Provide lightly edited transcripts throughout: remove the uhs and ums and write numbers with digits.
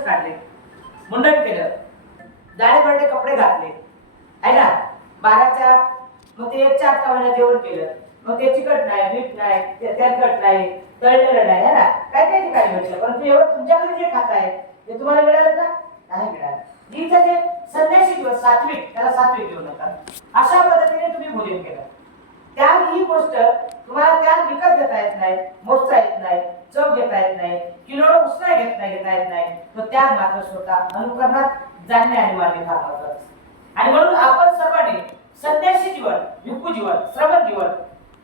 काढले, मुंडन केलं, जाडे कपडे घातले आहे ना, 12च्या आत, मग ते 1च्या आत का जेवण केलं, मग ते चिकट नाही, मीठ नाही, तेलकट नाही, तळलेलं नाही आहे ना, काय काय ठिकाणी भेटलं. परंतु एवढं तुमच्याकडे जे खात आहे ते तुम्हाला मिळालं का? नाही मिळालं. हिचं जे संन्यासी दिवस सात्विक, त्याला सात्विक घेऊ नका, अशा पद्धतीने तुम्ही भोजन केलं. त्याग ही गोष्ट तुम्हाला त्याग विकत घेता येत नाही, मोजता येत नाही, चव घेता येत नाही, किलो उसना घेता येत नाही. तो त्याग मात्र स्वतः अनुकरणात जाणणे आणि मानणे फार महत्वाचं. आणि म्हणून आपण सर्वांनी संन्यासी जीवन, भिक्खू जीवन, श्रमण जीवन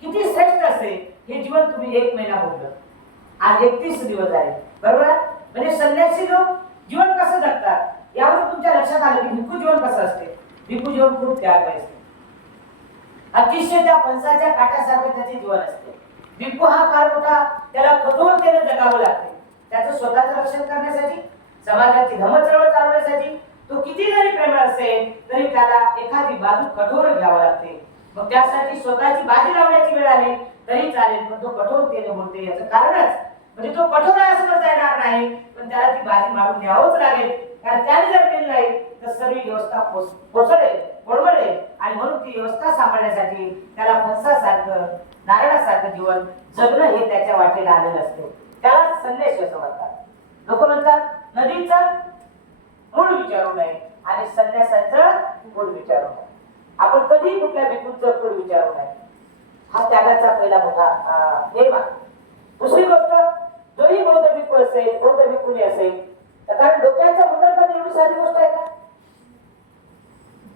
किती श्रेष्ठ असते हे जीवन तुम्ही 1 महिना भोगलं. आज 31 दिवस आहे, बरोबर. म्हणजे संन्यासी लोक जीवन कसं जगतात यावर तुमच्या लक्षात आलं की भिक्खू जीवन कसं असते. भिक्खू जीवन खूप त्याग असते, अतिशय त्या फणसाच्या काट्यासारखे त्याचे जीवन असते. भिक्खू हा फार मोठा, त्याला कठोरतेने जगावं लागते. त्याचं स्वतःचं रक्षण करण्यासाठी, समाजाची धर्मचळवळ चालवण्यासाठी तो किती जरी प्रेमळ असेल तरी त्याला एखादी बाजू कठोर घ्यावी लागते. मग त्यासाठी स्वतःची बाजी लावण्याची वेळ आली तरी चालेल, पण तो कठोरतेने बोलते. याचं कारणच म्हणजे तो कठोर आहे असं म्हणता येणार नाही, पण त्याला ती बाजी मारून द्यावंच लागेल. कारण त्याने जर केलं नाही तर सर्व व्यवस्था कोळमळेल. आणि म्हणून ती व्यवस्था सांभाळण्यासाठी त्याला फणसासारखं, नारळासारखं जीवन जगणं हे त्याच्या वाटेला आलेलं असते. त्याला संन्यासी असं म्हणतात. लोक म्हणतात नदीचा मूळ विचारू नये आणि संन्यासाचं मूळ विचारू नये. आपण कधी कुठल्या भिक्खूंचं मूळ विचारू नये. हा त्यागाचा पहिला मोठा नियम आहे. दुसरी गोष्ट, जोही बौद्ध भिक्खू असेल, बौद्ध भिक्खुनी असेल, कारण डोक्याचं मुंडन करणं एवढी साधी गोष्ट आहे का?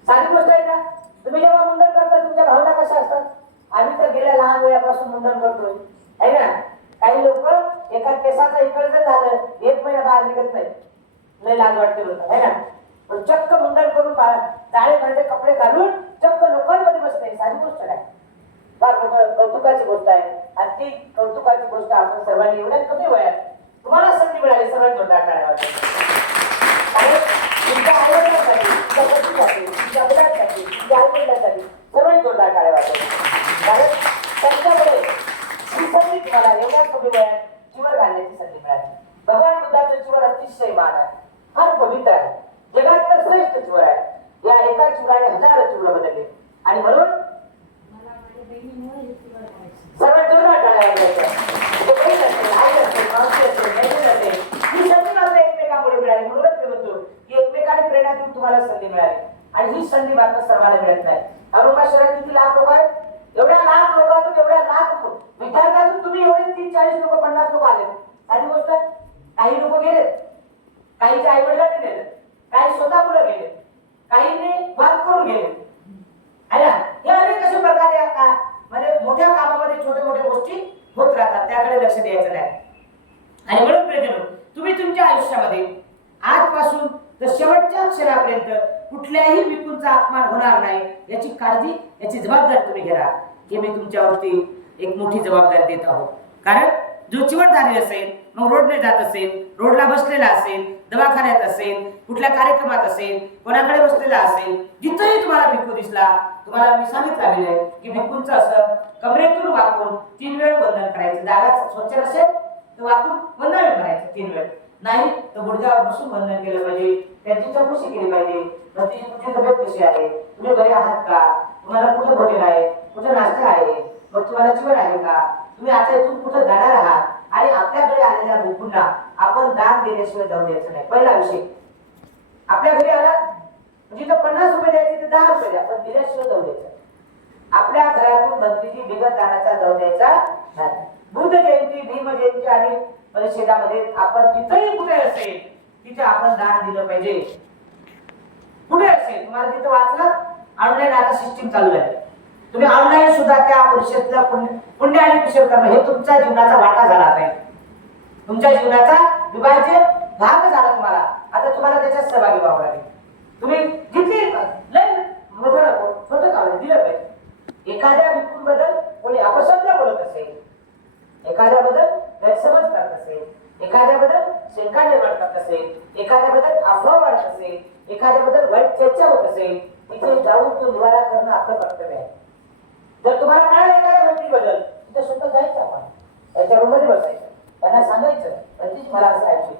साधी गोष्ट आहे का? तुम्ही जेव्हा मुंडन करता तुमच्या भावना कशा असतात? आम्ही तर गेल्या लहान वयापासून मुंडन करतोय आहे ना. काही लोक एका केसाचा इकडे जर झालं 1 महिना बाहेर निघत नाही, लय लाज वाटते होतं आहे ना. पण चक्क मुंडन करून जाळे भरटे कपडे घालून चक्क लोकांमध्ये बसते, साधी गोष्ट नाही, फार मोठं कौतुकाची गोष्ट आहे. आणि ती कौतुकाची गोष्ट आपण सर्वांनी एवढ्या कमी वयात तुम्हाला संधी मिळाली, सर्वांनी जोरदार टाळ्या वाजवा. तुमच्या आरोग्यासाठी, तुमच्या पतीसाठी, तुमच्या मुलांसाठी, तुमच्या आईवडिलांसाठी सर्वांनी जोरदार टाळ्या वाजवा. कारण त्यांच्यामुळे ही संधी तुम्हाला एवढ्या कमी वयात चिवर घालण्याची संधी मिळाली. भगवान बुद्धाचं चिवर अतिशय मान आहे, फार पवित्र आहे, जगातलं श्रेष्ठ चिवर आहे. या एका चिवराने हजारो चिवर बदलले. आणि म्हणून सर्वात जोरदार टाळ्या वाजवायच्या. बहीण असेल, आई असेल, मावशी असेल, मैत्रीण असेल, ही संधी मात्र एकमेकांमुळे मिळाली. म्हणूनच मी म्हणतो की एकमेकांनी प्रेरणा देऊन तुम्हाला संधी मिळाली. आणि ही संधी मात्र सर्वांना मिळत नाही. औरंगाबाद शहरात किती लाख लोक आहेत? एवढ्या लाख लोकांतून, एवढ्या लाख विद्यार्थ्यांतून तुम्ही एवढे 30-40 लोक, 50 लोक आले, साधी गोष्ट. काही लोक गेले, काहीच्या आई वडिलांनी गेले, काही स्वतः पुढे गेले, काहींनी वाद करून गेले आहे ना. हे अनेक अशा प्रकारे म्हणजे मोठ्या कामामध्ये छोट्या मोठ्या गोष्टी होत राहतात, त्याकडे लक्ष द्यायचं नाही. आणि म्हणून प्रियजनो, तुम्ही तुमच्या आयुष्यामध्ये आजपासून तर शेवटच्या क्षणापर्यंत कुठल्याही भिक्खूंचा अपमान होणार नाही याची काळजी, याची जबाबदारी तुम्ही घ्या. हे मी तुमच्यावरती एक मोठी जबाबदारी देत आहोत. कारण जो चिवटधारी असेल, मग रोडने जात असेल, रोडला बसलेला असेल, दवाखान्यात असेल, कुठल्या कार्यक्रमात असेल, कोणाकडे बसलेला असेल, जिथेही तुम्हाला भिक्खू दिसला, तुम्हाला मी सांगितलं आहे की भिक्खूंचं असं कमरेतून वाकून 3 वेळ वंदन करायचं. जागा स्वच्छ नसेल तर वाकून वंदन करायचं 3 वेळ, नाही तर गुडघ्यावर बसून वंदन केलं पाहिजे. त्यांची चौकशी केली पाहिजे. तुमची तब्येत कशी आहे, तुम्ही बरे आहात का, तुम्हाला कुठं हॉटेल आहे, कुठं नाश्ता आहे, मग तुम्हाला चिवड आहे का, तुम्ही आता इथून कुठं जाणार आहात. आणि आपल्याकडे आलेल्या भिक्खूंना आपण दान देण्याशिवाय जाऊ द्यायचं नाही. पहिला विषय, आपल्या घरी आला जिथं 50 रुपये द्यायचे ते 10 रुपये द्या, पण दिल्याशिवाय जाऊ द्यायचं. आपल्या घरातून भक्तीची बिगर दानाचा जाऊ द्यायचा नाही. बुद्ध जयंती, भीम जयंती आणि परिषदामध्ये आपण जिथेही कुठे असेल तिथे आपण दान दिलं पाहिजे. कुठे असेल, तुम्हाला तिथं वाचलं, ऑनलाईन आता सिस्टीम चालू आहे, तुम्ही ऑनलाईन सुद्धा त्या परिषदेला पुण्य आणि कुशल करणं हे तुमच्या जीवनाचा वाटा झाला आहे. तुमच्या जीवनाचा विभाज्य भाग झाला तुम्हाला. आता तुम्हाला त्याच्यात सहभागी व्हावं लागेल. तुम्ही जितली लय मोठं छोटं काम दिलं पाहिजे. एखाद्या भिक्खूंबद्दल कोणी अपशब्द बोलत असेल, एखाद्याबद्दल गैरसमज करत असेल, एखाद्याबद्दल शंका निर्माण करत असेल, एखाद्याबद्दल अफवा वाढत असेल, एखाद्याबद्दल वाईट चर्चा होत असेल, तिथे जाऊन तो निवाडा करणं आपलं कर्तव्य आहे. जर तुम्हाला कळलं एखाद्या व्यक्तीबद्दल, तिथे स्वतः जायचं, आपण त्याच्या रूममध्ये बसायचं, त्यांना सांगायचं मला असं ऐकलं,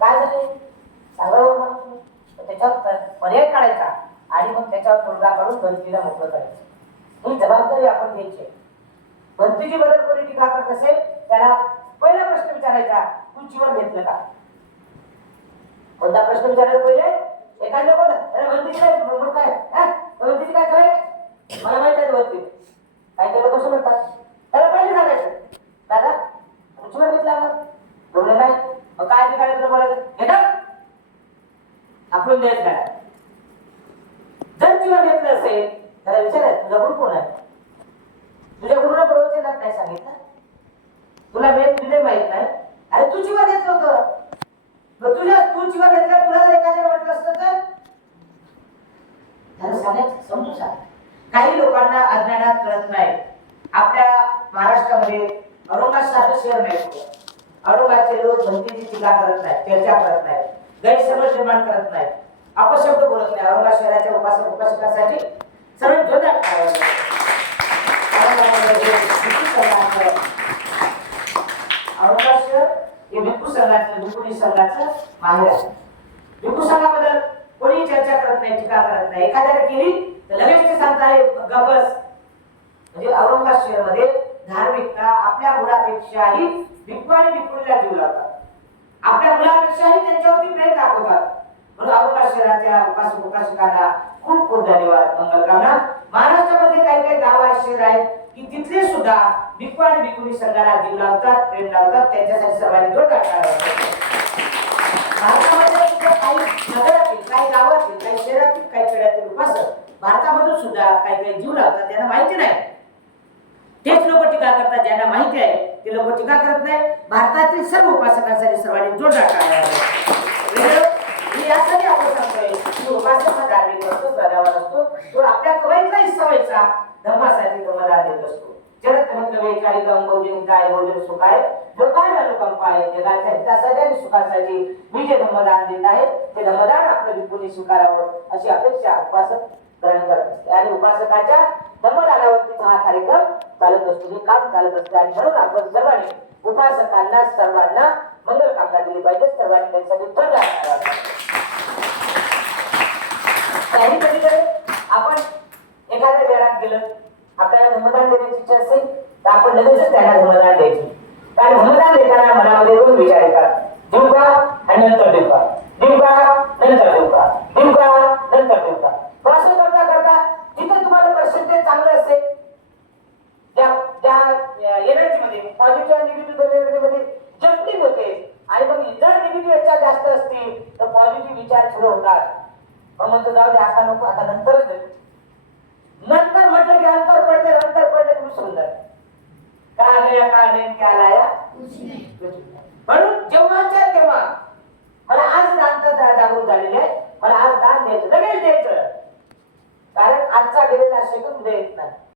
काय झाले सांगावं मग. त्याच्यावर पर्याय काढायचा आणि मग त्याच्यावर तोडगा काढून भंतीला मोकळं करायचं. ही जबाबदारी आपण घ्यायची. भंतीची बदल कोणी टीका करत असेल त्याला पहिला प्रश्न विचारायचा, तू जीवन घेतलं का? कोणता प्रश्न विचारायला पहिले? एखाद्या बोलत अरे भंतीची काय मूर्ख आहे, भंतीची काय करायचं? मला माहित आहे भंती काय काय लोक म्हणतात. त्याला पहिले सांगायचं, दादा तू जीवन घेतला का? बोलले नाही. मग काय ते काय तुला बोलायचं, घेतात आपण द्यायच काय? जर जीवन घेतलं असेल त्याला विचारायचं, तुझा गुरु कोण आहे? तुझ्या गुरुला प्रवचनात काय सांगितलं? तुला वेद दिले माहित नाही? अरे तू जीवन घेतलं होतं. तू जीवन घेतलं, तुला जर एखाद्या वाटलं असतं तर त्याला सांगायचं, समजून सांग. काही लोकांना अज्ञानात कळत नाही. आपल्या महाराष्ट्रामध्ये औरंगाबाद सारखं शहर नाही. औरंगाबादचे लोक भंतीची टीका करत नाही, चर्चा करत नाही, गैरसमज निर्माण करत नाही, अपशब्द बोलत नाही. औरंगाबाद शहराच्या उपासकासाठी सर्व जोरात औरंगाबाद शहर हे भिक्खू संघाचं, भिक्खुनी संघाचं माहेर आहे. भिक्खू संघाबद्दल कोणी चर्चा करत नाही, टीका करत नाही. एखाद्याने केली तर लगेच ते सांगताय गबस. म्हणजे औरंगाबाद शहरामध्ये धार्मिकता आपल्या मुलापेक्षाही भिक्खू आणि भिक्खुनीला जीव लावतात. आपल्या मुलापेक्षाही त्यांच्यावरती प्रेम दाखवतात. म्हणून औरंगाबाद शहराच्या उपासकांना खूप खूप धन्यवाद, मंगलकामना. महाराष्ट्रामध्ये काही काही गाव आहेत, शहर आहेत की तिथले सुद्धा भिक्खू आणि भिक्खुनी संघाला जीव लावतात, प्रेम लावतात. त्यांच्यासाठी सर्वांनी जोरदार टाळ्या वाजवा. भारतामध्ये सुद्धा काही नगरातील, काही गावातील, काही शहरातील, काही खेड्यातील उपासक भारतामधून सुद्धा काही काही जीव लावतात. त्यांना माहिती नाही, तेच लोक टीका करतात. ज्यांना माहिती आहे ते लोक टीका करत नाही. भारतातील सर्व उपासकांसाठी सर्वांनी जोरदार टाळ्या वाजवा. यासाठी आपण सांगतोय की उपासक हा धार्मिक असतो, प्रगावर असतो. तो आपल्या कमाईतला हिस्सा व्हायचा धर्मासाठी धर्मदान देत असतो. जगत म्हटलं वेचारिकम बहुजनिताय बहुजन सुखाय लोकांना लोकंपाय. जगाच्या हितासाठी आणि सुखासाठी मी जे धर्मदान देत आहे ते धर्मदान आपलं विपुली स्वीकारावं अशी अपेक्षा उपासक ग्रहण करत असते. आणि उपासकाच्या धर्मदानावरती हा कार्यक्रम चालत असतो, हे काम चालत असते. आणि म्हणून आपण सर्वांनी उपासकांना सर्वांना मंगल कामना दिली पाहिजे. सर्वांनी त्यांच्यासाठी जोरदार टाळ्या वाजवा. काही कधीकडे आपण एखाद्या घरात गेलं, आपल्याला धर्मदान देण्याची इच्छा असेल तर आपण लगेचच त्यांना धर्मदान द्यायची. कारण धर्मदान देताना मनामध्ये दोन विचार येतात, देऊ का आणि नंतर देऊ का, देऊ का नंतर देऊ का, देऊ का नंतर देऊ का. असं करता करता जिथे तुम्हाला पर्सेंटेज चांगलं असेल त्या एनर्जीमध्ये पॉझिटिव्ह आणि निगेटिव्ह एनर्जीमध्ये जंपिंग होते. आणि मग जर निगेटिव्ह याच्या जास्त असतील तर पॉझिटिव्ह विचार सुरू होतात. मग म्हणतो जाऊ दे आता नको, आता नंतरच देतो. नंतर म्हटलं की अंतर पडते, नंतर पडलं की सुंदर काय आलंय काय नाही काय आलाया. म्हणून जेव्हाच्या तेव्हा मला आज दान जागृत झालेले आहे, मला आज दान द्यायचं, लगेच द्यायचं. कारण आजचा गेलेला शेकून उद्या येत नाही.